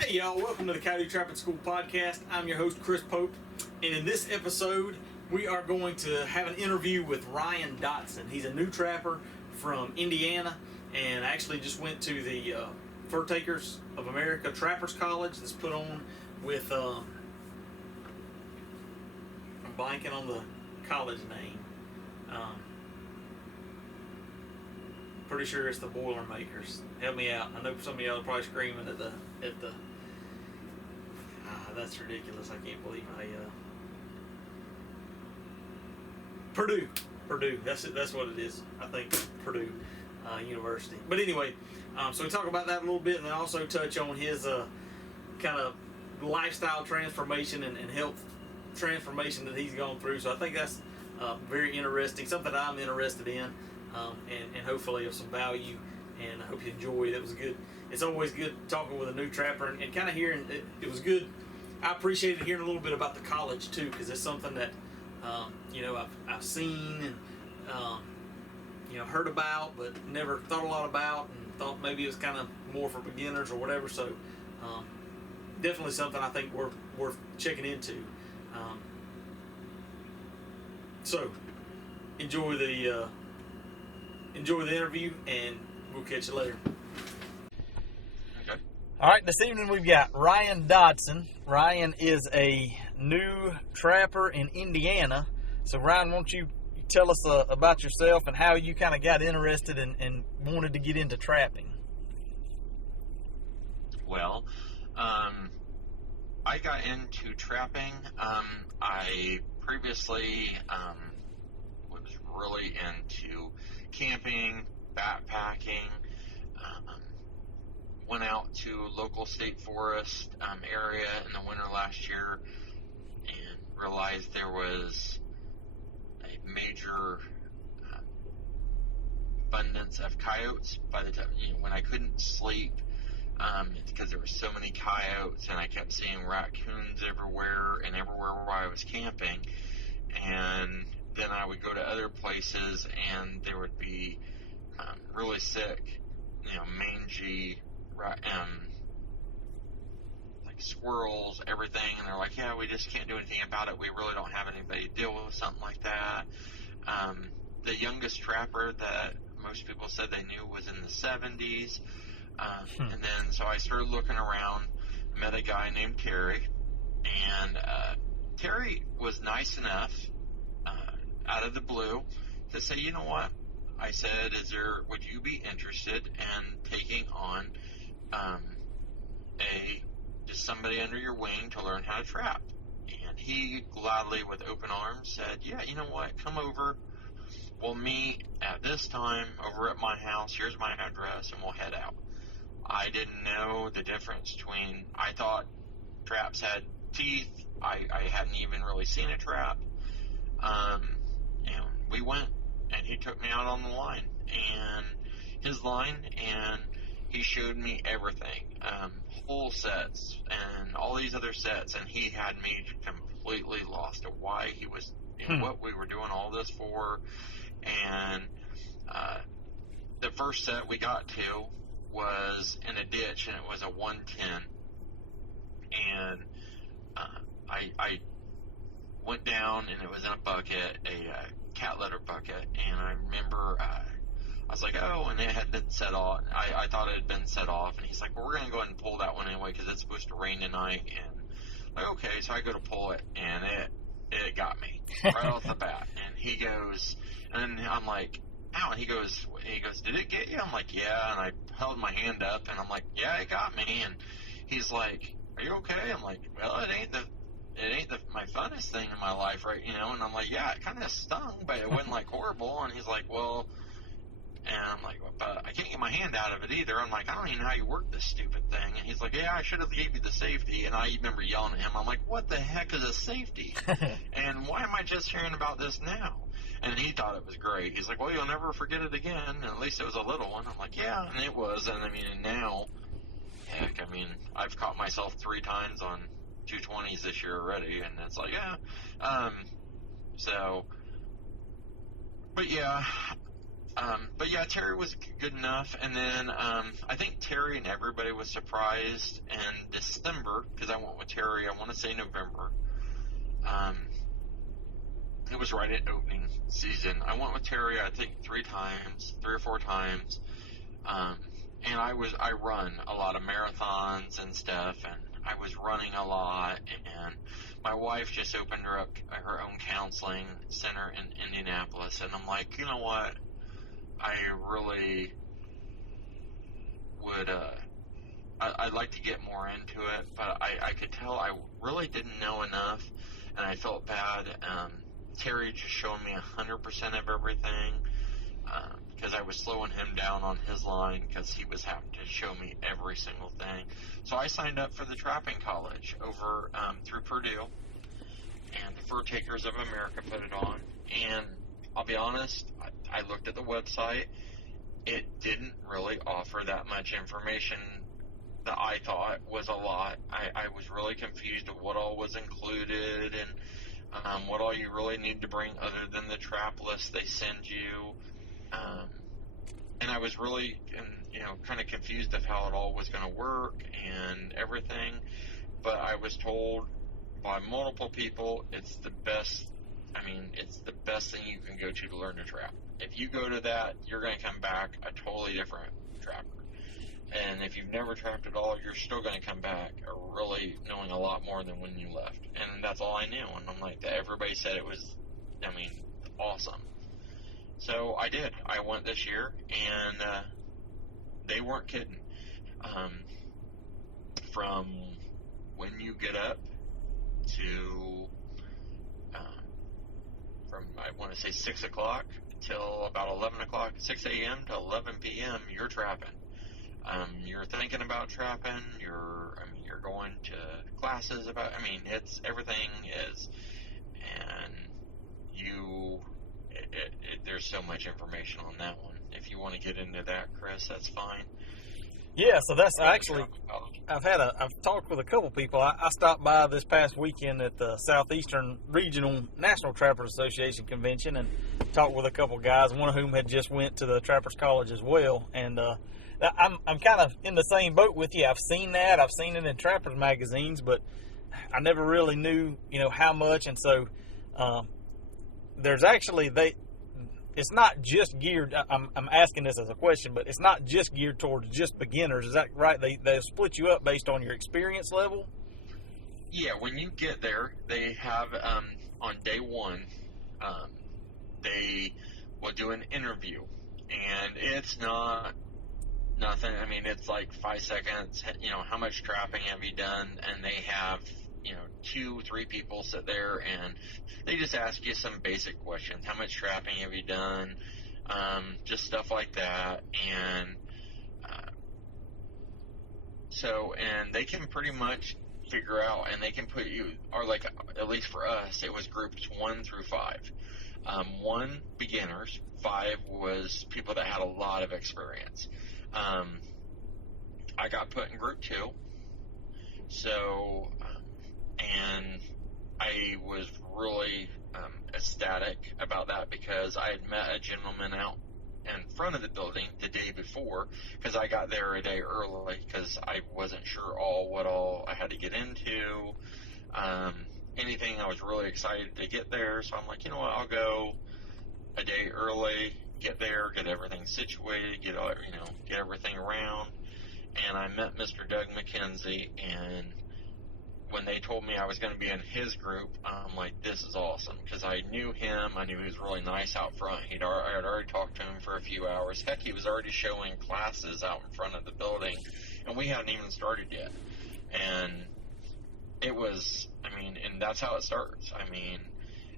Hey y'all, welcome to the Coyote Trapping School podcast. I'm your host, Chris Pope, and in this episode, we are going to have an interview with Ryan Dotson. He's a new trapper from Indiana, and actually just went to the Fur Takers of America Trappers College that's put on with, I'm blanking on the college name. Pretty sure it's the Boilermakers. Help me out. I know some of y'all are probably screaming at the that's ridiculous. I can't believe Purdue. That's it. That's what it is. I think Purdue University. But anyway, so we talk about that a little bit, and then also touch on his kind of lifestyle transformation and health transformation that he's gone through. So I think that's very interesting. Something that I'm interested in, and hopefully of some value. And I hope you enjoyed. It was good. It's always good talking with a new trapper, and kind of hearing it was good. I appreciated hearing a little bit about the college too, because it's something that I've seen and heard about, but never thought a lot about, and thought maybe it was kind of more for beginners or whatever. So definitely something I think worth checking into. So enjoy the interview, and we'll catch you later. All right, this evening we've got Ryan Dotson. Ryan is a new trapper in Indiana. So Ryan, won't you tell us about yourself and how you kind of got interested and wanted to get into trapping? Well, I got into trapping. I previously was really into camping, backpacking. Went out to local state forest area in the winter last year and realized there was a major abundance of coyotes by the time, when I couldn't sleep because there were so many coyotes, and I kept seeing raccoons everywhere where I was camping. And then I would go to other places and there would be really sick, mangy, like squirrels, everything, and they're like, yeah, we just can't do anything about it. We really don't have anybody to deal with something like that. The youngest trapper that most people said they knew was in the 70s. And then so I started looking around, met a guy named Terry, and Terry was nice enough out of the blue to say, you know what? I said, would you be interested in taking on just somebody under your wing to learn how to trap? And he gladly, with open arms, said, yeah, you know what, come over, we'll meet at this time over at my house, here's my address, and we'll head out. I didn't know the difference between, I thought traps had teeth. I hadn't even really seen a trap. And we went, and he took me out on the line, and his line, and he showed me everything, whole sets and all these other sets, and he had me completely lost to why he was, what we were doing all this for. And the first set we got to was in a ditch, and it was a 110, and I went down, and it was in a bucket, a cat litter bucket, and I remember I was like, oh, and it had been set off. I thought it had been set off, and he's like, well, we're going to go ahead and pull that one anyway because it's supposed to rain tonight. And like, okay, so I go to pull it, and it got me right off the bat. And he goes, and I'm like, ow, and he goes, did it get you? I'm like, yeah, and I held my hand up, and I'm like, yeah, it got me. And he's like, are you okay? I'm like, well, it ain't my funnest thing in my life, right? And I'm like, yeah, it kind of stung, but it wasn't like horrible. And he's like, well, and I'm like, but I can't get my hand out of it either. I'm like, I don't even know how you work this stupid thing. And he's like, yeah, I should have gave you the safety. And I remember yelling at him. I'm like, what the heck is a safety? And why am I just hearing about this now? And he thought it was great. He's like, well, you'll never forget it again. And at least it was a little one. I'm like, yeah, and it was. And and now, heck, I've caught myself 3 times on 220s this year already. And it's like, yeah. But yeah, But yeah, Terry was good enough. And then I think Terry and everybody was surprised in December, because I went with Terry, I want to say November. It was right at opening season. I went with Terry, I think 3 or 4 times. And I run a lot of marathons and stuff, and I was running a lot, and my wife just opened her own counseling center in Indianapolis, and I'm like, you know what, I really would, I'd like to get more into it, but I could tell I really didn't know enough, and I felt bad. Terry just showed me 100% of everything, because I was slowing him down on his line because he was having to show me every single thing. So I signed up for the trapping college over through Purdue, and the Fur Takers of America put it on. And I'll be honest, I looked at the website. It didn't really offer that much information that I thought was a lot. I was really confused of what all was included and what all you really need to bring other than the trap list they send you. And I was really, kind of confused of how it all was going to work and everything. But I was told by multiple people it's the best. It's the best thing you can go to learn to trap. If you go to that, you're going to come back a totally different trapper. And if you've never trapped at all, you're still going to come back really knowing a lot more than when you left. And that's all I knew. And I'm like, everybody said it was, awesome. So I did. I went this year, and they weren't kidding. From when you get up to, from I want to say 6 o'clock till about 11 o'clock, 6 a.m. to 11 p.m., you're trapping. You're thinking about trapping. You're going to classes about. It's everything is, and there's so much information on that one. If you want to get into that, Chris, that's fine. Yeah, so that's actually, I've talked with a couple people. I stopped by this past weekend at the Southeastern Regional National Trappers Association convention and talked with a couple guys, one of whom had just went to the Trappers College as well. And I'm kind of in the same boat with you. I've seen that. I've seen it in Trappers magazines, but I never really knew, how much. And so there's actually, it's not just geared, I'm asking this as a question, but it's not just geared towards just beginners. Is that right? They split you up based on your experience level? Yeah, when you get there, they have, on day one, they will do an interview. And it's not nothing. It's like 5 seconds. How much trapping have you done? And they have 2-3 people sit there and they just ask you some basic questions. How much trapping have you done? Just stuff like that. And and they can pretty much figure out, and they can put you, or like at least for us, it was groups 1 through 5. 1 beginners, 5 was people that had a lot of experience. I got put in group 2. So, and I was really ecstatic about that because I had met a gentleman out in front of the building the day before, because I got there a day early because I wasn't sure what all I had to get into. Anything, I was really excited to get there, so I'm like, you know what, I'll go a day early, get there, get everything situated, get everything around. And I met Mr. Doug McKenzie, and when they told me I was going to be in his group, I'm like, this is awesome, because I knew him. I knew he was really nice out front. I had already talked to him for a few hours. Heck, he was already showing classes out in front of the building, and we hadn't even started yet. And it was, and that's how it starts.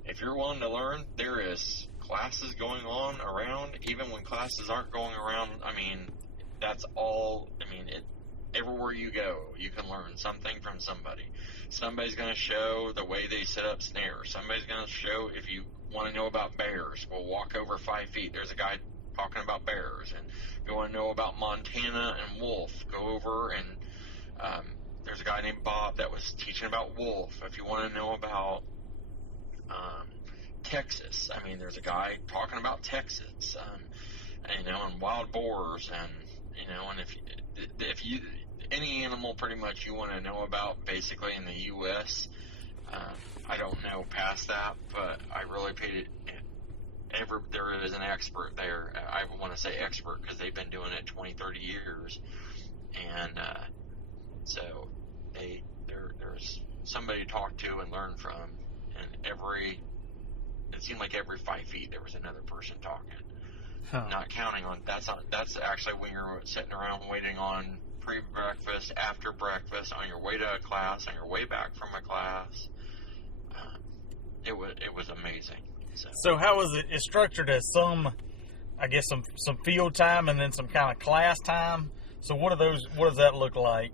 If you're willing to learn, there is classes going on around, even when classes aren't going around. That's all, everywhere you go, you can learn something from somebody. Somebody's going to show the way they set up snares. Somebody's going to show, if you want to know about bears, we'll walk over 5 feet. There's a guy talking about bears. And if you want to know about Montana and wolf, go over and there's a guy named Bob that was teaching about wolf. If you want to know about Texas, there's a guy talking about Texas. and wild boars, and and if you any animal pretty much you want to know about basically in the U.S. I don't know past that, but I really paid it. There is an expert there. I want to say expert because they've been doing it 20, 30 years, and so there's somebody to talk to and learn from, and it seemed like every 5 feet there was another person talking. Huh. Not counting on that's actually when you're sitting around waiting on pre-breakfast, after breakfast, on your way to a class, on your way back from a class. It was amazing. So how is it? It's structured as some field time and then some kind of class time. So what does that look like?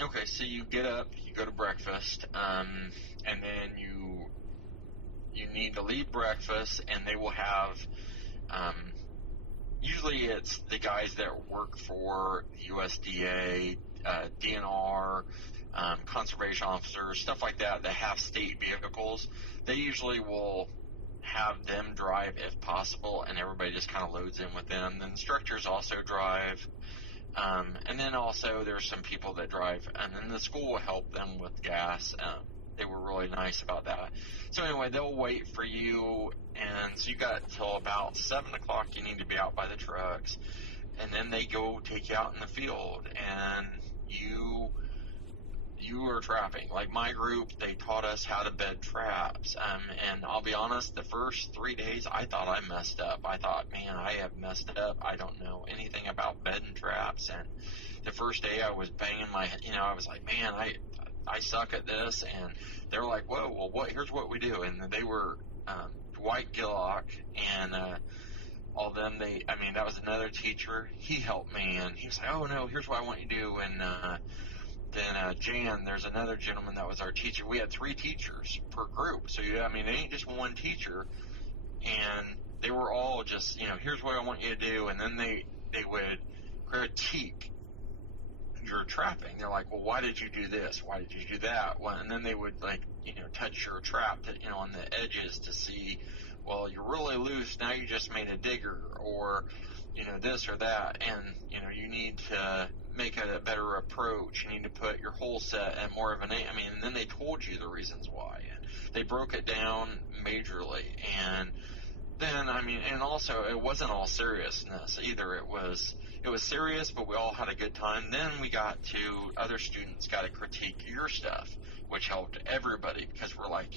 Okay, so you get up, you go to breakfast, and then you need to leave breakfast, and they will have, usually it's the guys that work for USDA, DNR, conservation officers, stuff like that have state vehicles. They usually will have them drive if possible, and everybody just kind of loads in with them. The instructors also drive. And then also there's some people that drive, and then the school will help them with gas. They were really nice about that. So anyway, they'll wait for you, and so you got till about 7 o'clock. You need to be out by the trucks, and then they go take you out in the field, and you are trapping. Like my group, they taught us how to bed traps. And I'll be honest, the first 3 days, I thought I messed up. I thought, man, I have messed up. I don't know anything about bedding traps. And the first day I was banging my, I was like, man, I suck at this. And they were like, whoa, well, here's what we do. And they were, Dwight Gillock and, all them, that was another teacher. He helped me, and he was like, oh no, here's what I want you to do. And, then Jan, there's another gentleman that was our teacher. We had 3 teachers per group. So, they ain't just one teacher. And they were all just, here's what I want you to do. And then they would critique your trapping. They're like, well, why did you do this? Why did you do that? Well, and then they would, touch your trap on the edges to see, well, you're really loose. Now you just made a digger, or, this or that. And, you need to make a better approach. You need to put your whole set at more of an and then they told you the reasons why, and they broke it down majorly. And then and also it wasn't all seriousness either. It was serious, but we all had a good time. Then we got to other students got to critique your stuff, which helped everybody, because we're like,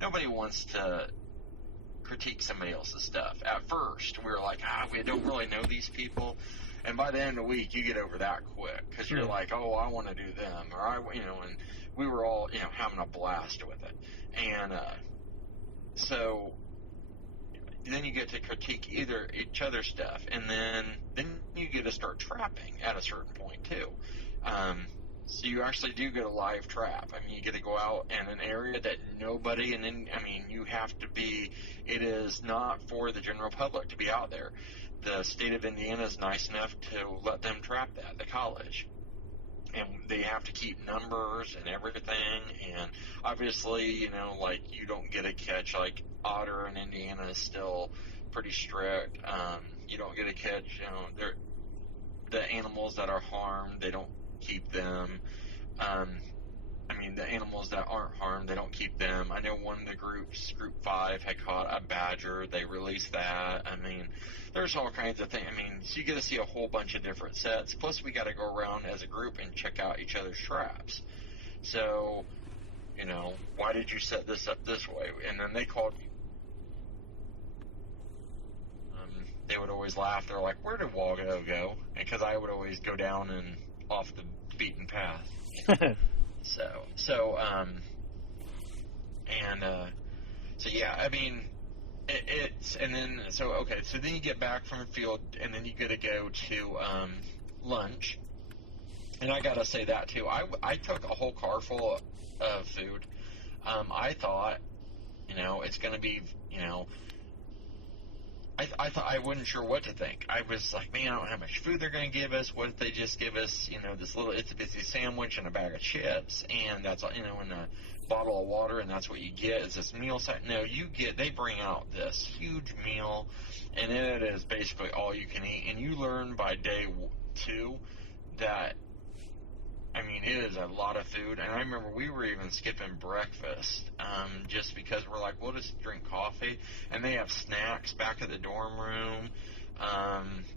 nobody wants to critique somebody else's stuff. At first we were like, we don't really know these people. And by the end of the week, you get over that quick, because you're like, oh, I want to do them, or and we were all, having a blast with it. And so then you get to critique each other's stuff, and then you get to start trapping at a certain point too. So you actually do get a live trap. You get to go out in an area that nobody, and then you have to be. It is not for the general public to be out there. The state of Indiana is nice enough to let them trap that, the college. And they have to keep numbers and everything. And obviously, you don't get a catch. Like otter in Indiana is still pretty strict. You don't get a catch. The animals that are harmed, they don't keep them. The animals that aren't harmed, they don't keep them. I know one of the groups, Group 5, had caught a badger. They released that. There's all kinds of things. So you get to see a whole bunch of different sets. Plus, we got to go around as a group and check out each other's traps. So, why did you set this up this way? And then they called me. They would always laugh. They're like, where did Waldo go? Because I would always go down and off the beaten path. So yeah, so then you get back from the field, and then you got to go to lunch. And I gotta say that too. I took a whole car full of food. I thought, it's gonna be, I thought I wasn't sure what to think. I was like, man, I don't know how much food they're going to give us. What if they just give us, this little itsy-bitsy sandwich and a bag of chips, and that's, and a bottle of water, and that's what you get is this meal set? No, they bring out this huge meal, and it is basically all you can eat. And you learn by day 2 that, it is a lot of food. And I remember we were even skipping breakfast just because we're like, we'll just drink coffee. And they have snacks back at the dorm room,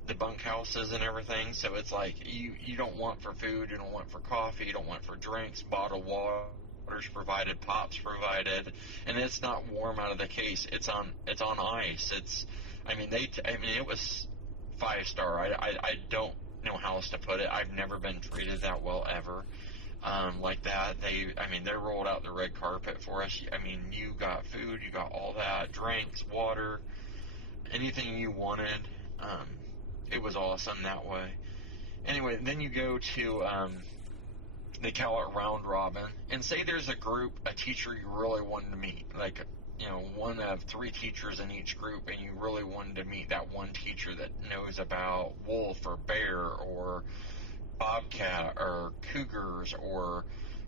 the bunkhouses and everything. So it's like you don't want for food, you don't want for coffee, you don't want for drinks, bottled water's provided, pops provided, and it's not warm out of the case. It's on ice. It was 5-star. I don't know how else to put it. I've never been treated that well ever, like that. They rolled out the red carpet for us. You got food, you got all that, drinks, water, anything you wanted. It was awesome that way. Anyway, then you go to, they call it round robin, and say there's a teacher you really wanted to meet, like, one of 3 teachers in each group, and you really wanted to meet that one teacher that knows about wolf or bear or bobcat or cougars or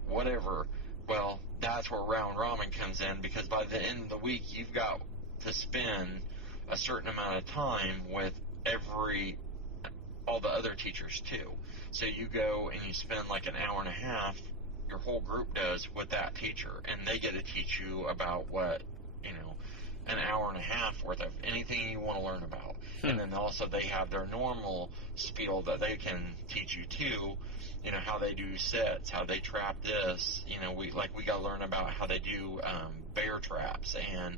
whatever. Well, that's where round robin comes in, because by the end of the week, you've got to spend a certain amount of time with all the other teachers too. So you go and you spend like an hour and a half, your whole group does, with that teacher, and they get to teach you about an hour and a half worth of anything you want to learn about. And then also they have their normal spiel that they can teach you too, how they do sets, how they trap this. We got to learn about how they do bear traps, and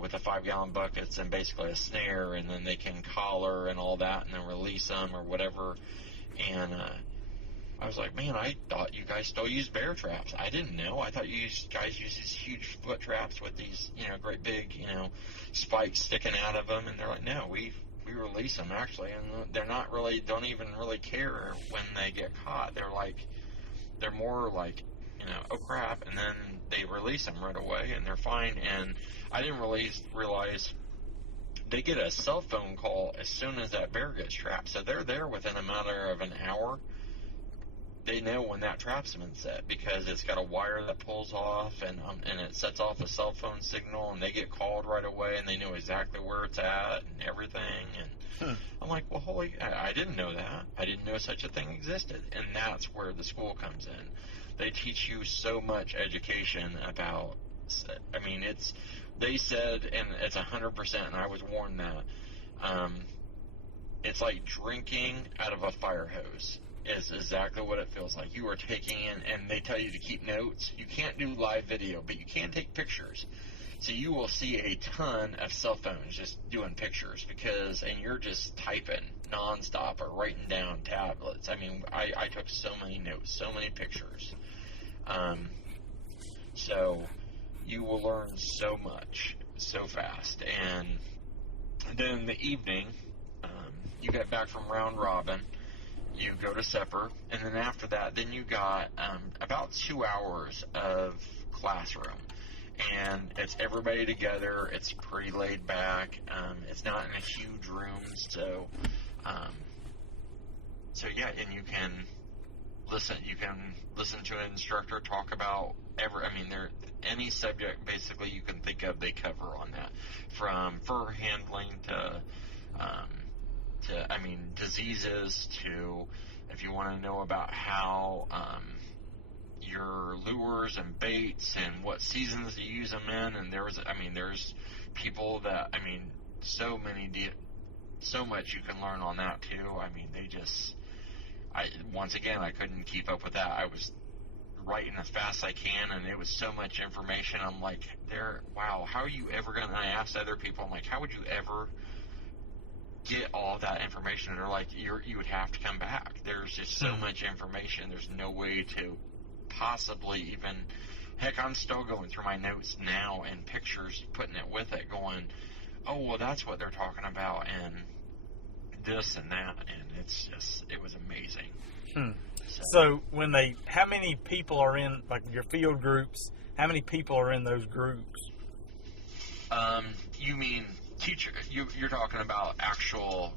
with the 5-gallon buckets and basically a snare, and then they can collar and all that, and then release them or whatever. And I was like, man, I thought you guys still use bear traps. I didn't know. I thought you guys use these huge foot traps with these, great big, spikes sticking out of them. And they're like, no, we release them actually, and don't even really care when they get caught. They're more like, oh crap, and then they release them right away, and they're fine. And I didn't realize they get a cell phone call as soon as that bear gets trapped, so they're there within a matter of an hour. They know when that trap's been set, because it's got a wire that pulls off, and it sets off a cell phone signal, and they get called right away, and they know exactly where it's at and everything. And I'm like, well, I didn't know that. I didn't know such a thing existed. And that's where the school comes in. They teach you so much education about, they said, and it's 100%, and I was warned that, it's like drinking out of a fire hose. Is exactly what it feels like. You are taking in, and they tell you to keep notes. You can't do live video, but you can take pictures. So you will see a ton of cell phones just doing pictures, and you're just typing nonstop or writing down tablets. I took so many notes, so many pictures. So you will learn so much so fast. And then in the evening, you get back from round robin. You go to supper, and then after that, then you got about 2 hours of classroom, and it's everybody together. It's pretty laid back. It's not in a huge room, so yeah, and you can listen. You can listen to an instructor talk about any subject basically you can think of. They cover on that, from fur handling to diseases, to if you want to know about how your lures and baits and what seasons you use them in. And there's people that, so much you can learn on that too. Once again, I couldn't keep up with that. I was writing as fast as I can, and it was so much information. I'm like, wow, how are you ever going to, I asked other people, I'm like, how would you ever get all that information? And they're like, you would have to come back. There's just so much information. There's no way to possibly even, heck, I'm still going through my notes now and pictures, putting it with it, going, oh, well, that's what they're talking about, and this and that, and it was amazing. So how many people are in, like, your field groups? How many people are in those groups? You mean teacher, you're talking about actual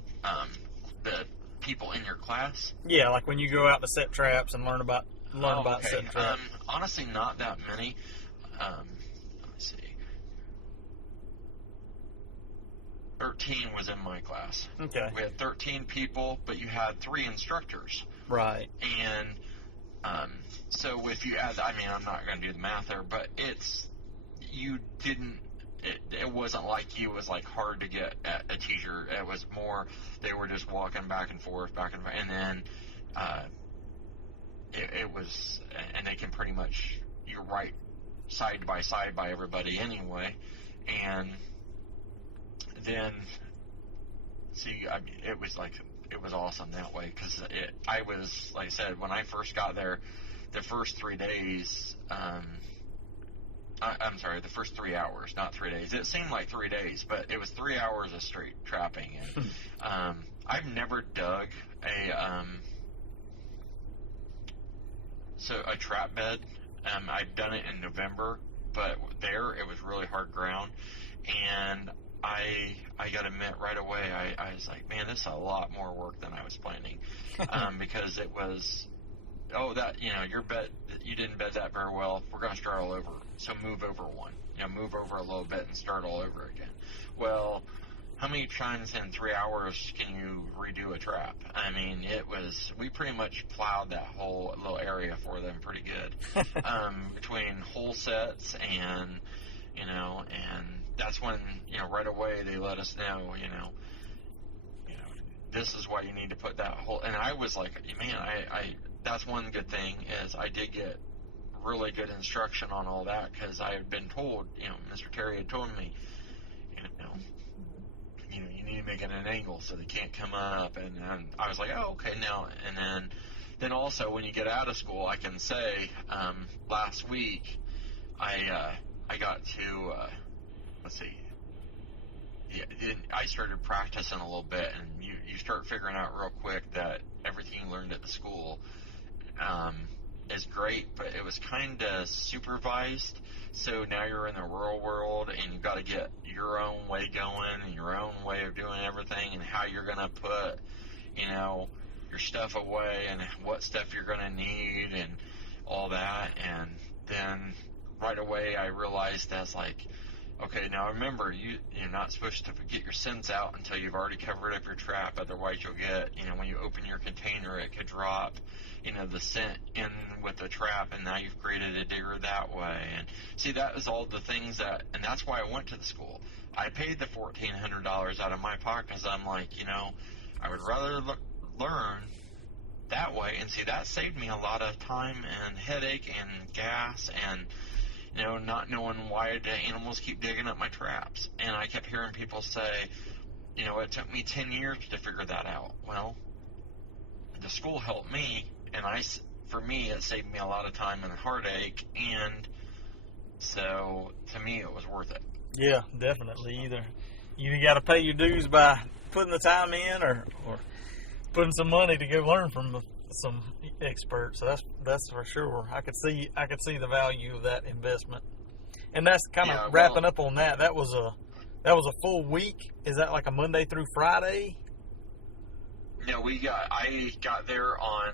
the people in your class? Yeah, like when you go out to set traps and learn about Okay. setting traps. Honestly, not that many. Let me see. 13 was in my class. Okay. We had 13 people, but you had 3 instructors. Right. And so if you add, I mean, I'm not going to do the math there, but it wasn't like you was like hard to get a teacher. It was more, they were just walking back and forth, and then it was, and they can pretty much, you're right side by side by everybody anyway. And then, see, it was awesome that way, because I was, like I said, when I first got there, the first 3 days, I'm sorry, the first 3 hours, not 3 days. It seemed like 3 days, but it was 3 hours of straight trapping. And I've never dug a trap bed. I've done it in November, but there it was really hard ground, and I got to admit right away, I was like, man, this is a lot more work than I was planning, because it was, your bed, you didn't bed that very well. We're going to start all over. So move over one. Move over a little bit and start all over again. Well, how many times in 3 hours can you redo a trap? I mean, we pretty much plowed that whole little area for them pretty good. Between hole sets and that's when, right away they let us know, this is why you need to put that hole. And I was like, man, that's one good thing is I did get really good instruction on all that, because I had been told, Mr. Terry had told me, you need to make it an angle so they can't come up. And I was like, oh, okay, now. And then also when you get out of school, I can say, last week I got to, let's see, I started practicing a little bit, and you start figuring out real quick that everything you learned at the school is great, but it was kind of supervised. So now you're in the real world, and you've got to get your own way going and your own way of doing everything, and how you're going to put, your stuff away, and what stuff you're going to need, and all that. And then right away I realized that's like, okay, now remember, you're not supposed to get your scents out until you've already covered up your trap. Otherwise, you'll get, when you open your container, it could drop, the scent in with the trap, and now you've created a digger that way. And see, that was all the things and that's why I went to the school. I paid the $1,400 out of my pocket, because I'm like, I would rather learn that way. And see, that saved me a lot of time and headache and gas and not knowing why the animals keep digging up my traps. And I kept hearing people say, it took me 10 years to figure that out. Well, the school helped me, and for me, it saved me a lot of time and heartache, and so to me, it was worth it. Yeah, definitely. Either you got to pay your dues by putting the time in, or putting some money to go learn from some experts. So that's for sure. I could see the value of that investment. And that's kind of wrapping up on that. That was a full week. Is that like a Monday through Friday? No, I got there on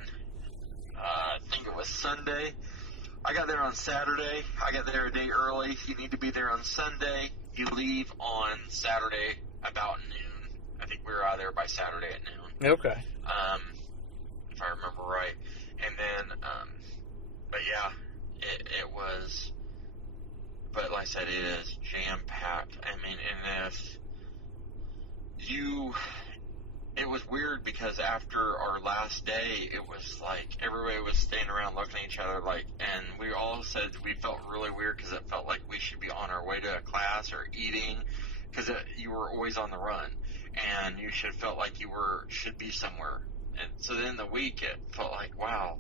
I think it was Sunday. I got there on Saturday. I got there a day early. You need to be there on Sunday. You leave on Saturday about noon. I think we were out of there by Saturday at noon. Okay. If I remember right. And then, but yeah, it was, but like I said, it is jam-packed. I mean, and it was weird, because after our last day, it was like everybody was staying around looking at each other, like, and we all said we felt really weird, because it felt like we should be on our way to a class or eating, because you were always on the run, and you should felt like you should be somewhere. And so then the week, it felt like, wow,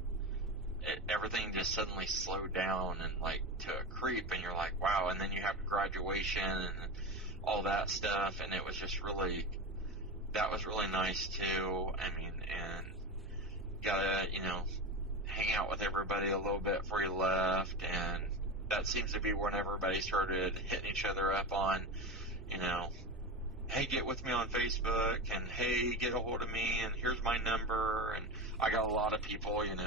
everything just suddenly slowed down and like to a creep, and you're like, wow. And then you have graduation and all that stuff, and it was just really, that was really nice too. I mean, and gotta, hang out with everybody a little bit before you left, and that seems to be when everybody started hitting each other up on, hey, get with me on Facebook, and hey, get a hold of me, and here's my number, and I got a lot of people, and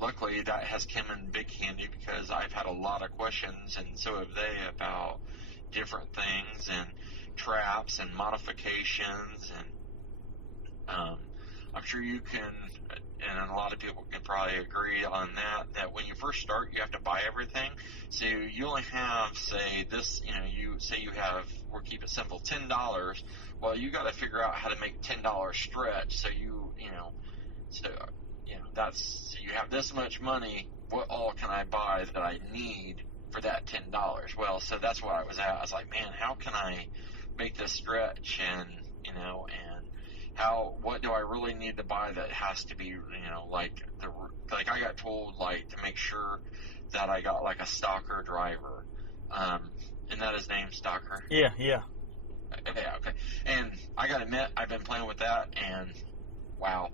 luckily that has come in big handy because I've had a lot of questions, and so have they, about different things and traps and modifications, and I'm sure you can, and a lot of people can probably agree on that when you first start, you have to buy everything. So you only have, say, this, we'll keep it simple, $10. Well, you got to figure out how to make $10 stretch. So so you have this much money. What all can I buy that I need for that $10? Well, so that's what I was at. I was like, man, how can I make this stretch? And what do I really need to buy that has to be, like I got told, like, to make sure that I got like a stalker driver. Isn't that his name, Stalker? Yeah. Yeah, okay. And I gotta admit, I've been playing with that, and wow.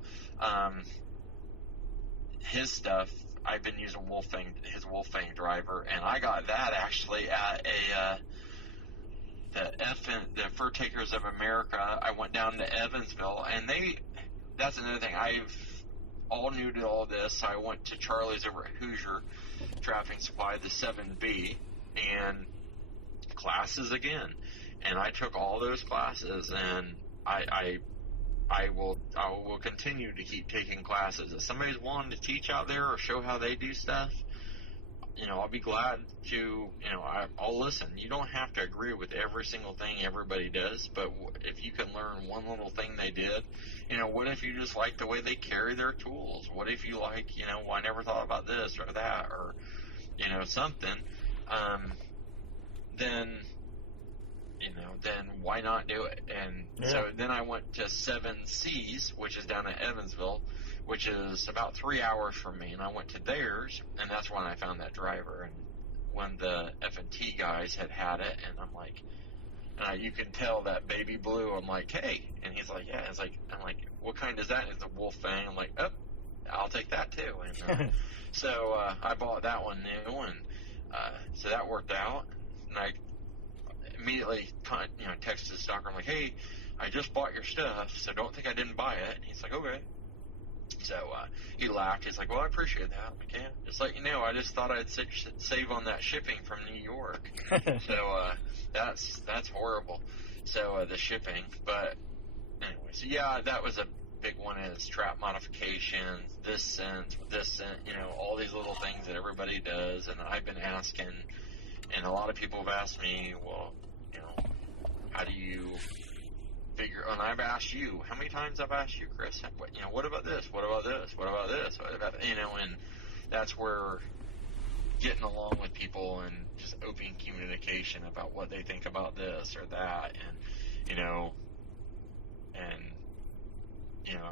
His stuff, I've been using his Wolfang driver, and I got that actually at the Fur Takers of America. I went down to Evansville, and that's another thing. I've all new to all this. So I went to Charlie's over at Hoosier Trapping Supply, the 7B, and classes again. And I took all those classes, and I will continue to keep taking classes. If somebody's wanting to teach out there or show how they do stuff, I'll be glad to, I'll listen. You don't have to agree with every single thing everybody does, but if you can learn one little thing they did, what if you just like the way they carry their tools? What if you like, well, I never thought about this or that, or, something, then why not do it? And so then I went to 7C's, which is down at Evansville, which is about 3 hours from me, and I went to theirs, and that's when I found that driver. And when the F&T guys had it, and I'm like, you can tell that baby blue. I'm like, hey, and he's like, yeah. I'm like, what kind is that? It's a Wolfang. I'm like, oh, I'll take that too. And so I bought that one new, and so that worked out. And I immediately texted the stalker. I'm like, hey, I just bought your stuff, so don't think I didn't buy it. And he's like, okay. So he laughed. He's like, well, I appreciate that. I'm like, yeah, just let you know, I just thought I'd save on that shipping from New York. So that's horrible. So the shipping. But anyway, so yeah, that was a big one, is trap modifications, this scent, all these little things that everybody does. And I've been asking, and a lot of people have asked me, well, how do you figure, and I've asked you, how many times I've asked you, Chris, what about this? What about this? What about this? What about, and that's where getting along with people and just open communication about what they think about this or that, and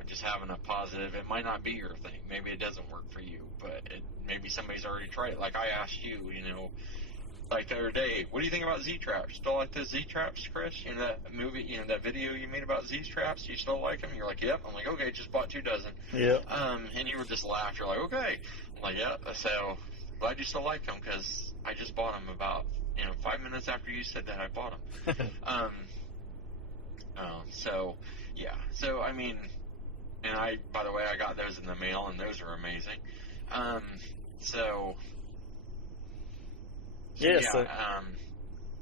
just having a positive. It might not be your thing. Maybe it doesn't work for you, but maybe somebody's already tried it. Like I asked you, like the other day, what do you think about Z-Traps? Still like the Z-Traps, Chris? That movie, that video you made about Z-Traps? You still like them? You're like, yep. I'm like, okay, just bought 2 dozen. Yeah. And you were just laughed. You're like, okay. I'm like, yeah. So glad you still like them, because I just bought them about 5 minutes after you said that I bought them. So yeah. So I mean, and by the way, I got those in the mail, and those are amazing.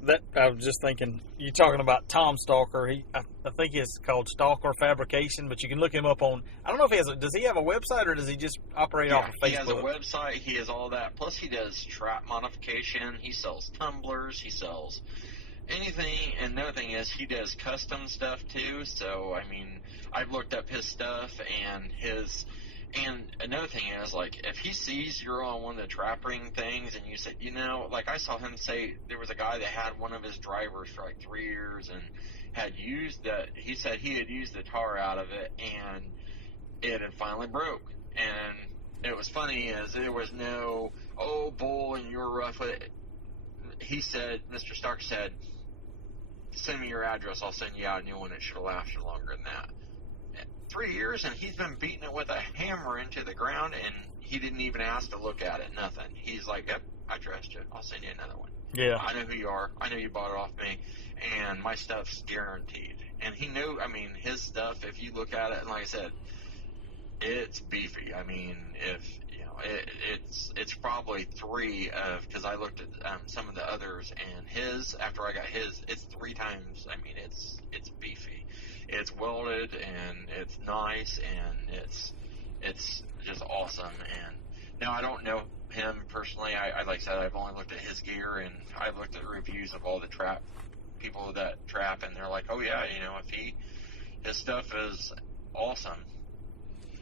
That I was just thinking, you talking about Tom Stalker. I think it's called Stalker Fabrication, but you can look him up on. I don't know if does he have a website, or does he just operate off of Facebook? He has a website. He has all that. Plus, he does trap modification. He sells tumblers. He sells anything. And another thing is, he does custom stuff too. So I mean, I've looked up his stuff and his. And another thing is, like, if he sees you're on one of the trap ring things and you say, like I saw him say there was a guy that had one of his drivers for like 3 years and had used that. He said he had used the tar out of it and it had finally broke. And it was funny is there was no, oh, bull, and you were rough with it. He said, Mr. Stark said, send me your address. I'll send you out a new one. It should have lasted longer than that. 3 years, and he's been beating it with a hammer into the ground, and he didn't even ask to look at it, nothing. He's like, yep, I trust you. I'll send you another one. Yeah. I know who you are. I know you bought it off me, and my stuff's guaranteed. And he knew, I mean, his stuff, if you look at it, and like I said, it's beefy. I mean, if, you know, it's probably three of, because I looked at some of the others, and his, after I got his, it's 3 times, I mean, it's beefy. It's welded, and it's nice, and it's just awesome. And now I don't know him personally. I like I said, I've only looked at his gear, and I've looked at the reviews of all the people that trap, and they're like, oh yeah, you know, his stuff is awesome.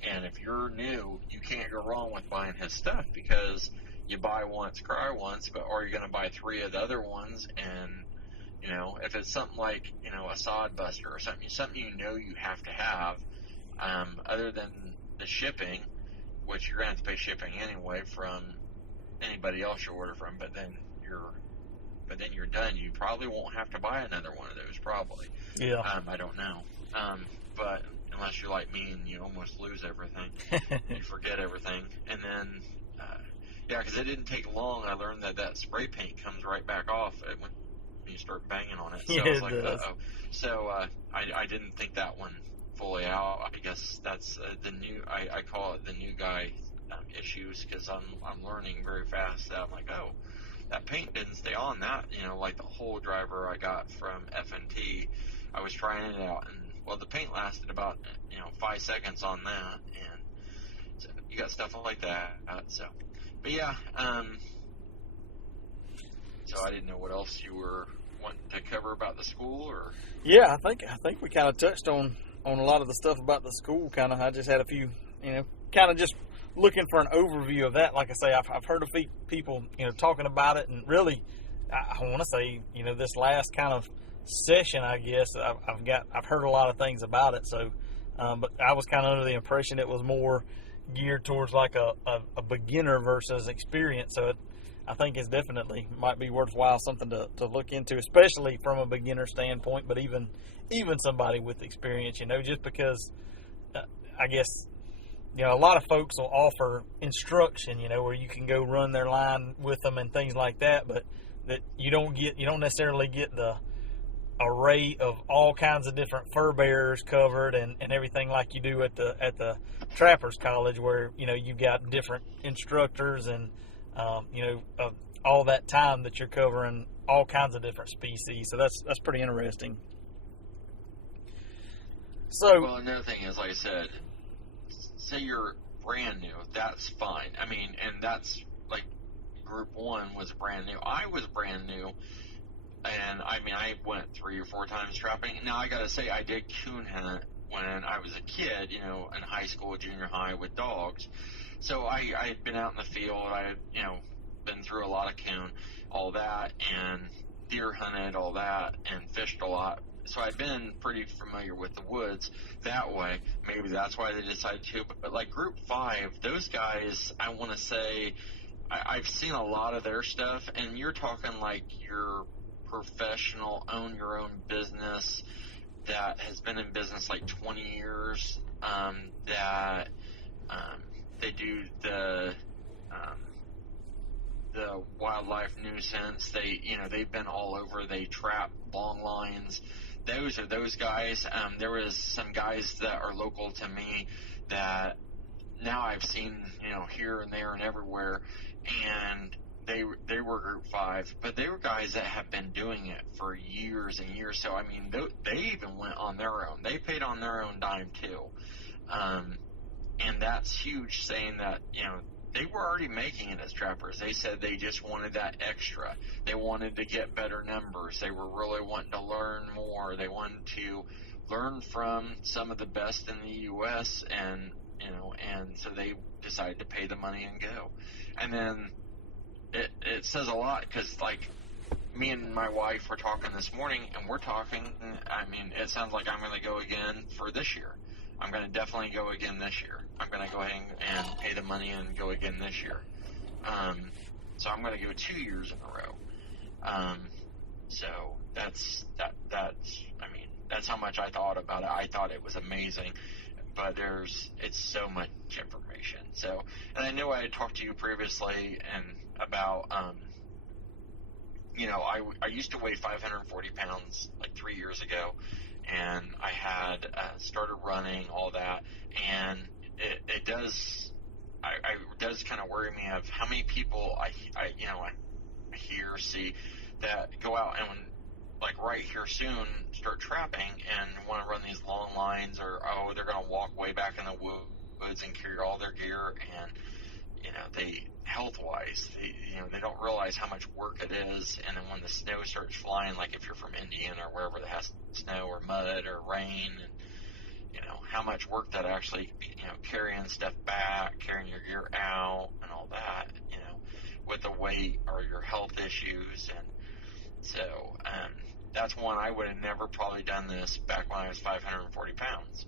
And if you're new, you can't go wrong with buying his stuff, because you buy once, cry once, or you're going to buy 3 of the other ones. And, you know, if it's something like, you know, a sod buster or something you know you have to have, other than the shipping, which you're going to have to pay shipping anyway from anybody else you order from, but then you're done. You probably won't have to buy another one of those, probably. Yeah. I don't know. But unless you're like me and you almost lose everything, you forget everything. And then, yeah, because it didn't take long. I learned that spray paint comes right back off when you start banging on it. So I was like, uh-oh. So I didn't think that one fully out. I guess that's the new, I call it the new guy issues, because I'm learning very fast. That I'm like, oh, that paint didn't stay on that. You know, like the whole driver I got from F&T, I was trying it out, and well, the paint lasted about 5 seconds on that, and so you got stuff like that. So, but yeah, so I didn't know what else you were wanting to cover about the school, or yeah, I think we kind of touched on a lot of the stuff about the school. Kind of, I just had a few, kind of just looking for an overview of that. Like I say, I've heard a few people, talking about it, and really, I want to say, this last kind of session, I guess I've heard a lot of things about it. So, but I was kind of under the impression it was more geared towards like a beginner versus experience. So I think it's definitely might be worthwhile, something to look into, especially from a beginner standpoint, but even somebody with experience, just because I guess, a lot of folks will offer instruction, where you can go run their line with them and things like that, but that you don't necessarily get the array of all kinds of different fur bearers covered and everything like you do at the Trappers College, where you've got different instructors and all that time that you're covering all kinds of different species. So that's pretty interesting. So, well, another thing is, like I said, say you're brand new, that's fine. I mean, and that's like Group 1 was brand new. I was brand new. And I mean, I went 3 or 4 times trapping. Now, I gotta say, I did coon hunt when I was a kid, in high school, junior high, with dogs. So I had been out in the field. I had, been through a lot of coon, all that, and deer hunted, all that, and fished a lot. So I'd been pretty familiar with the woods that way. Maybe that's why they decided to. But like Group 5, those guys, I want to say, I've seen a lot of their stuff, and you're talking like your professional, own your own business that has been in business like 20 years, that they do the wildlife nuisance. They've been all over. They trap long lines. Those are those guys. There was some guys that are local to me that now I've seen, here and there and everywhere, and they were Group 5, but they were guys that have been doing it for years and years. So, I mean, they even went on their own. They paid on their own dime, too. And that's huge, saying that, they were already making it as trappers. They said they just wanted that extra. They wanted to get better numbers. They were really wanting to learn more. They wanted to learn from some of the best in the U.S., and so they decided to pay the money and go. And then it says a lot, because, like, me and my wife were talking this morning, and we're talking, I mean, it sounds like I'm going to go again for this year. I'm going to definitely go again this year. I'm going to go ahead and pay the money and go again this year. So I'm going to go 2 years in a row. So that's how much I thought about it. I thought it was amazing. but it's so much information. So, and I know I had talked to you previously and about, I used to weigh 540 pounds like 3 years ago, and I had started running all that, and it does kind of worry me of how many people I hear, see that go out and like right here soon start trapping and want to run these long lines, or they're going to walk way back in the woods and carry all their gear, and they health-wise, they don't realize how much work it is. And then when the snow starts flying, like if you're from Indiana or wherever that has snow or mud or rain, and how much work that actually, carrying stuff back, carrying your gear out, and all that, with the weight or your health issues. And so that's one I would have never probably done this back when I was 540 pounds.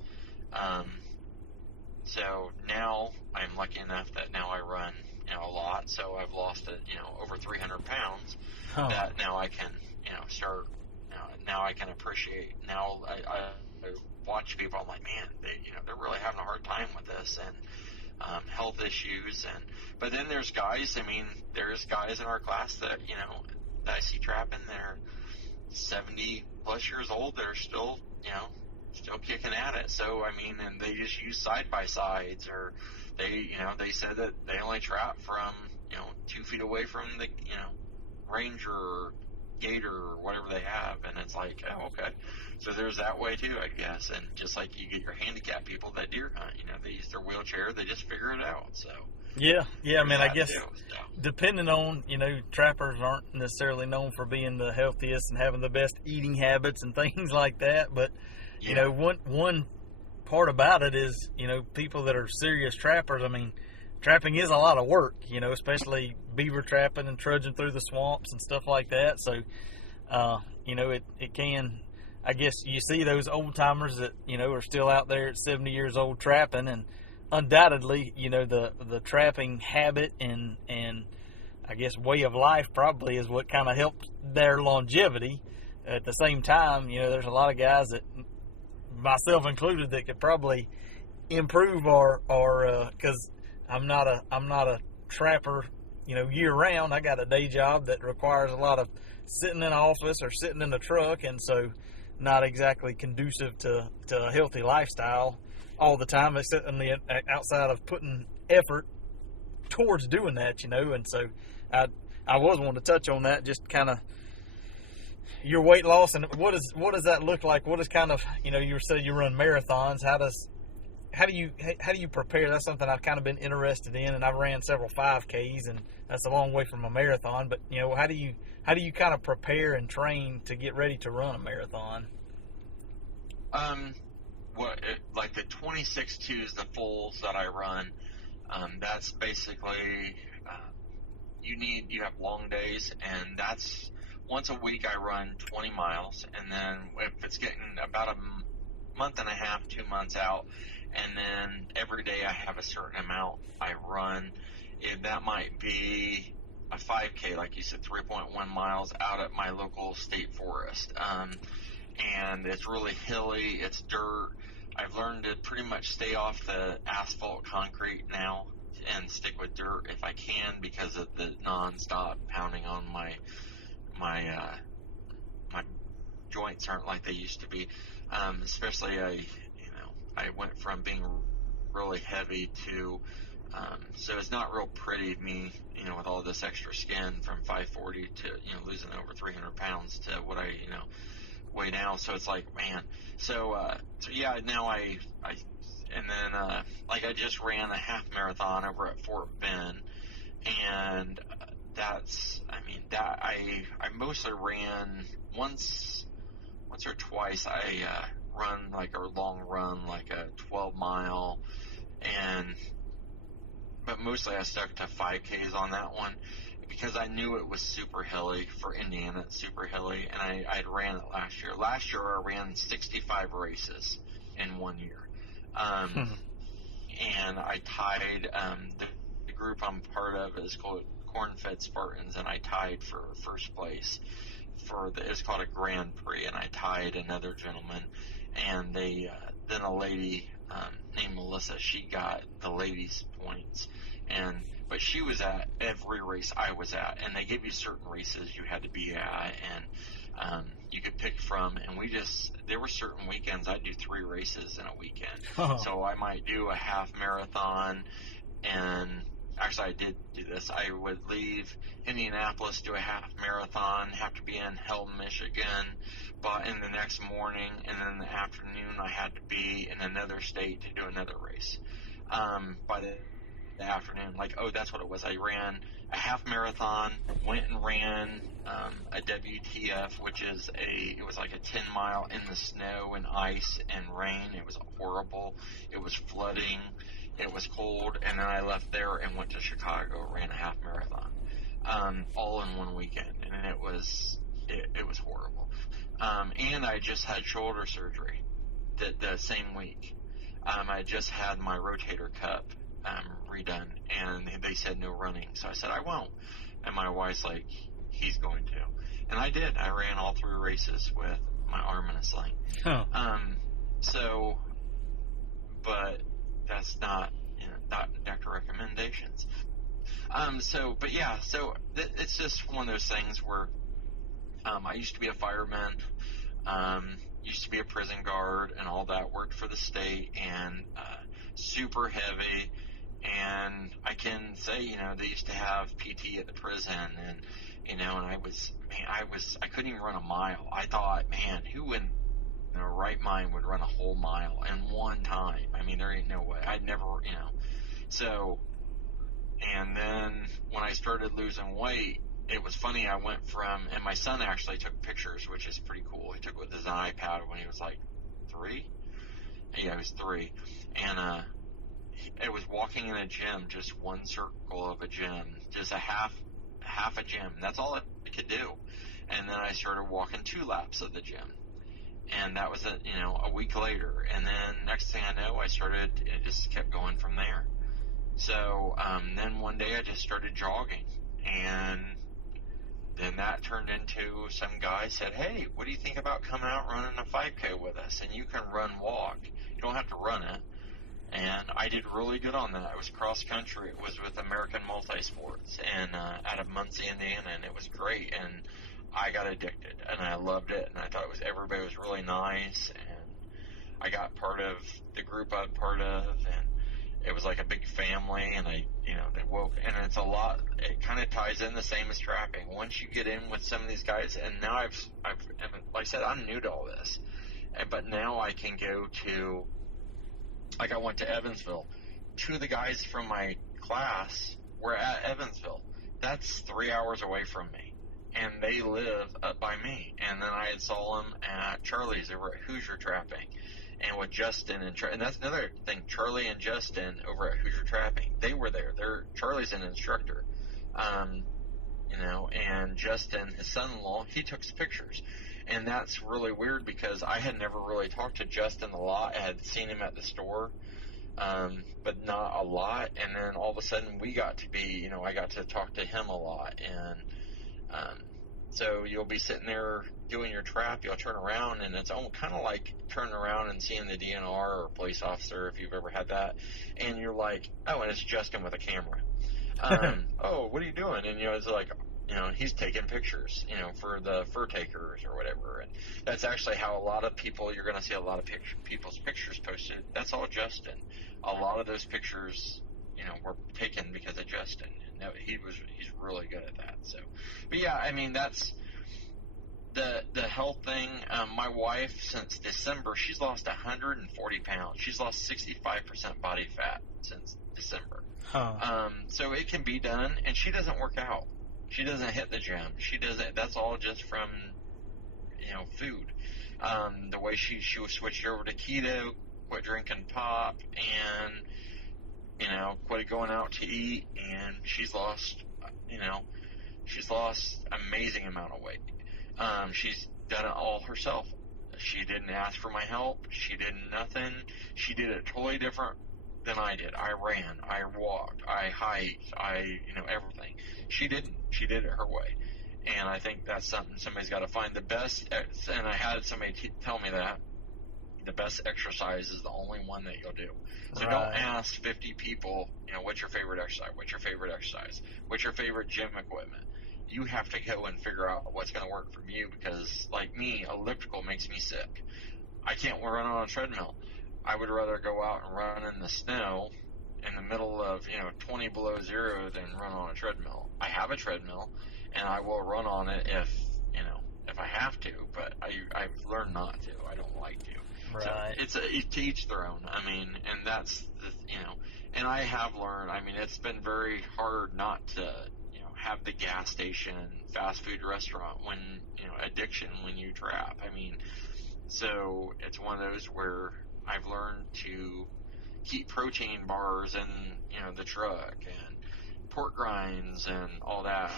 So now I'm lucky enough that now I run, a lot. So I've lost over 300 pounds. Oh. That now I can, start. Now I can appreciate. Now I watch people. I'm like, man, they're really having a hard time with this, and health issues. But then there's guys. I mean, there's guys in our class that that I see trapping. They're 70 plus years old. They're still still kicking at it. So I mean, and they just use side by sides, or they said that they only trap from 2 feet away from the Ranger or Gator or whatever they have, and it's like, oh, okay. So there's that way too, I guess. And just like you get your handicap people that deer hunt, they use their wheelchair, they just figure it out. So yeah. I mean, I guess too, so. Depending on, trappers aren't necessarily known for being the healthiest and having the best eating habits and things like that. But, one part about it is, people that are serious trappers, I mean, trapping is a lot of work, especially beaver trapping and trudging through the swamps and stuff like that. So, it can, I guess you see those old timers that, are still out there at 70 years old trapping, and undoubtedly, the trapping habit and I guess way of life probably is what kind of helped their longevity. At the same time, there's a lot of guys that, myself included, that could probably improve or because I'm not a trapper, year round. I got a day job that requires a lot of sitting in an office or sitting in the truck, and so not exactly conducive to a healthy lifestyle all the time, except on the outside of putting effort towards doing that, And so I was wanting to touch on that, just kind of your weight loss, and what does that look like? What is kind of, you said you run marathons. How do you prepare? That's something I've kind of been interested in, and I've ran several 5Ks, and that's a long way from a marathon. But how do you kind of prepare and train to get ready to run a marathon? Like the 26.2s, the fulls that I run, that's basically you have long days, and that's once a week I run 20 miles, and then if it's getting about a month and a half, 2 months out, and then every day I have a certain amount I run. That might be a 5K, like you said, 3.1 miles out at my local state forest. And it's really hilly, it's dirt. I've learned to pretty much stay off the asphalt concrete now and stick with dirt if I can, because of the non-stop pounding on my joints aren't like they used to be. Especially I went from being really heavy to so it's not real pretty of me, with all this extra skin, from 540 to losing over 300 pounds to what I weigh now. So it's like, man. So yeah, now I and then like I just ran a half marathon over at Fort Bend, and that's, I mostly ran once or twice. I run like a long run, like a 12 mile, but mostly I stuck to 5Ks on that one, because I knew it was super hilly for Indiana. It's super hilly, and I'd ran it last year. Last year I ran 65 races in 1 year, and I tied the group I'm part of is called Corn-Fed Spartans, and I tied for first place it's called a Grand Prix, and I tied another gentleman, and they then a lady named Melissa. She got the ladies' points, but she was at every race I was at, and they gave you certain races you had to be at, and you could pick from. And there were certain weekends I'd do 3 races in a weekend. Oh. So I might do a half marathon, and actually I did do this. I would leave Indianapolis, do a half marathon, have to be in Hell, Michigan, but in the next morning, and then in the afternoon I had to be in another state to do another race. By the afternoon, that's what it was. I ran a half marathon, went and ran a WTF, which is it was like a 10-mile in the snow and ice and rain. It was horrible. It was flooding. It was cold, and then I left there and went to Chicago, ran a half marathon, all in one weekend, and it was horrible. And I just had shoulder surgery the same week. I just had my rotator cuff redone, and they said no running, so I said I won't. And my wife's like, he's going to, and I did. I ran all 3 races with my arm in a sling. Oh. But that's not doctor recommendations. It's just one of those things where I used to be a fireman, used to be a prison guard and all that, worked for the state, and super heavy. And I can say, they used to have PT at the prison, and I couldn't even run a mile. I thought, man, who in their right mind would run a whole mile in one time? I mean, there ain't no way. I'd never, So, and then when I started losing weight, it was funny. I went and my son actually took pictures, which is pretty cool. He took it with his iPad when he was like 3. Yeah, he was 3. And it was walking in a gym, just one circle of a gym, just a half a gym. That's all I could do. And then I started walking 2 laps of the gym. And that was a week later. And then next thing I know, it just kept going from there. So then one day I just started jogging, and then that turned into some guy said, hey, what do you think about coming out running a 5K with us? And you can walk. You don't have to run it. And I did really good on that. It was cross country. It was with American Multisports, and out of Muncie, Indiana, and it was great. And I got addicted, and I loved it, and I thought everybody was really nice, and I got part of the group I'm part of, and it was like a big family, and they woke, and it's a lot. It kind of ties in the same as trapping. Once you get in with some of these guys, and now I've like I said, I'm new to all this, but now I can go to, like I went to Evansville. 2 of the guys from my class were at Evansville. That's 3 hours away from me, and they live up by me. And then I saw them at Charlie's over at Hoosier Trapping, and with Justin and that's another thing. Charlie and Justin over at Hoosier Trapping, they were there. Charlie's an instructor, and Justin, his son-in-law, he took pictures. And that's really weird because I had never really talked to Justin a lot. I had seen him at the store, but not a lot. And then all of a sudden we got to be, I got to talk to him a lot. And so you'll be sitting there doing your trap, you'll turn around, and it's almost kind of like turning around and seeing the DNR or police officer, if you've ever had that. And you're like, oh, and it's Justin with a camera. Oh, what are you doing? And, it's like, he's taking pictures, for the fur takers or whatever. And that's actually how a lot of people, you're going to see a lot of people's pictures posted. That's all Justin. A lot of those pictures, were taken because of Justin. And he's really good at that. So, but yeah, I mean, that's the health thing. My wife, since December, she's lost 140 pounds. She's lost 65% body fat since December. Huh. So it can be done, and she doesn't work out. She doesn't hit the gym. She doesn't. That's all just from, food. The way she was switched over to keto, quit drinking pop, and quit going out to eat, and she's lost amazing amount of weight. She's done it all herself. She didn't ask for my help. She did nothing. She did it totally different than I did. I ran, I walked, I hiked, everything. She didn't. She did it her way. And I think that's something somebody's got to find the best. And I had somebody tell me that the best exercise is the only one that you'll do. So Right. don't ask 50 people, what's your favorite exercise? What's your favorite exercise? What's your favorite gym equipment? You have to go and figure out what's going to work for you, because, like me, elliptical makes me sick. I can't run on a treadmill. I would rather go out and run in the snow in the middle of 20 below zero than run on a treadmill. I have a treadmill, and I will run on it if I have to, but I've learned not to. I don't like to. Right. So it's to each their own. I mean, and that's and I have learned. I mean, it's been very hard not to have the gas station fast food restaurant when addiction when you trap. I mean, so it's one of those where I've learned to keep protein bars in the truck, and pork rinds and all that,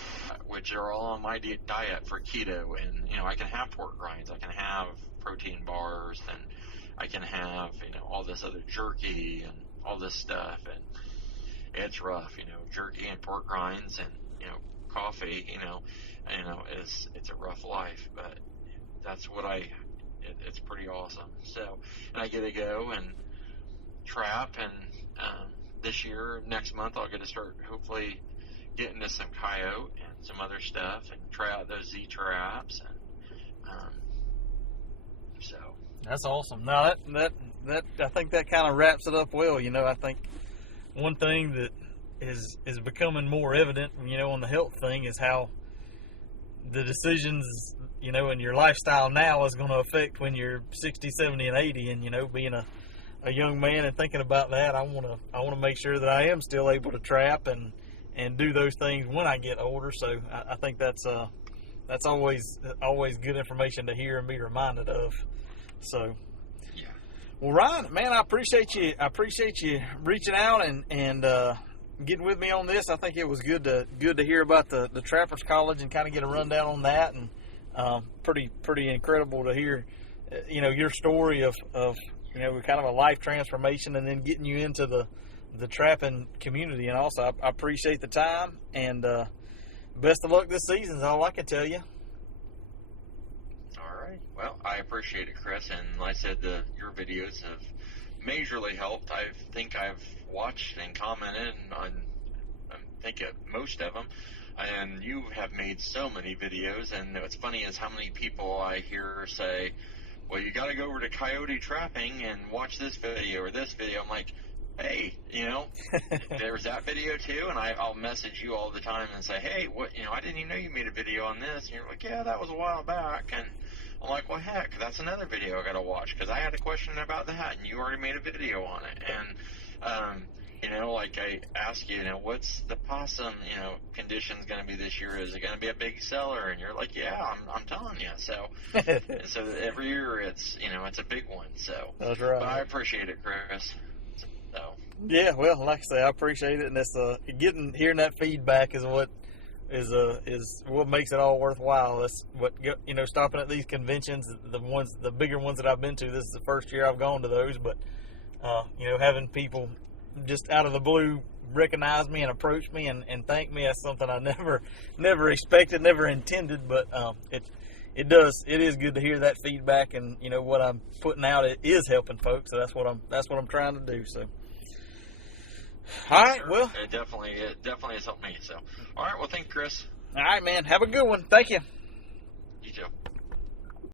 which are all on my diet for keto. And I can have pork rinds, I can have protein bars, and I can have all this other jerky and all this stuff. And it's rough, jerky and pork rinds and coffee, it's a rough life, but that's what it's pretty awesome. So, and I get to go and trap, and this year, next month, I'll get to start hopefully getting to some coyote and some other stuff and try out those Z traps, and so That's awesome. Now that I think that kind of wraps it up well. I think one thing that is becoming more evident, on the health thing, is how the decisions, in your lifestyle now is going to affect when you're 60, 70, and 80. And being a young man and thinking about that, I want to make sure that I am still able to trap and do those things when I get older. So I think that's always good information to hear and be reminded of. So, yeah. Well, Ryan, man, I appreciate you reaching out and getting with me on this. I think it was good to hear about the Trappers College and kind of get a rundown on that, and pretty incredible to hear your story of kind of a life transformation, and then getting you into the trapping community. And also, I appreciate the time, and best of luck this season is all I can tell you. All right. Well, I appreciate it, Chris. And like I said, your videos have majorly helped. I think I've watched and commented on, I think, most of them. And you have made so many videos. And what's funny is how many people I hear say, well, you got to go over to Coyote Trapping and watch this video or this video. I'm like, hey, there's that video too. And I'll message you all the time and say, hey, what, I didn't even know you made a video on this. And you're like, yeah, that was a while back. And I'm like, well, heck, that's another video I got to watch, because I had a question about that and you already made a video on it. And, like I asked you, what's the possum, conditions going to be this year? Is it going to be a big seller? And you're like, yeah, I'm telling you. So, so every year it's a big one. So that's right. But I appreciate it, Chris. So yeah, well, like I say, I appreciate it, and it's hearing that feedback is what makes it all worthwhile. That's what stopping at these conventions, the bigger ones that I've been to. This is the first year I've gone to those, but having people just out of the blue recognize me and approach me and thank me, that's something I never expected, never intended, but it is good to hear that feedback, and what I'm putting out, it is helping folks. So that's what I'm trying to do. So all right, well, it definitely has helped me. So all right, well, thank you, Chris. All right, man, have a good one. Thank you.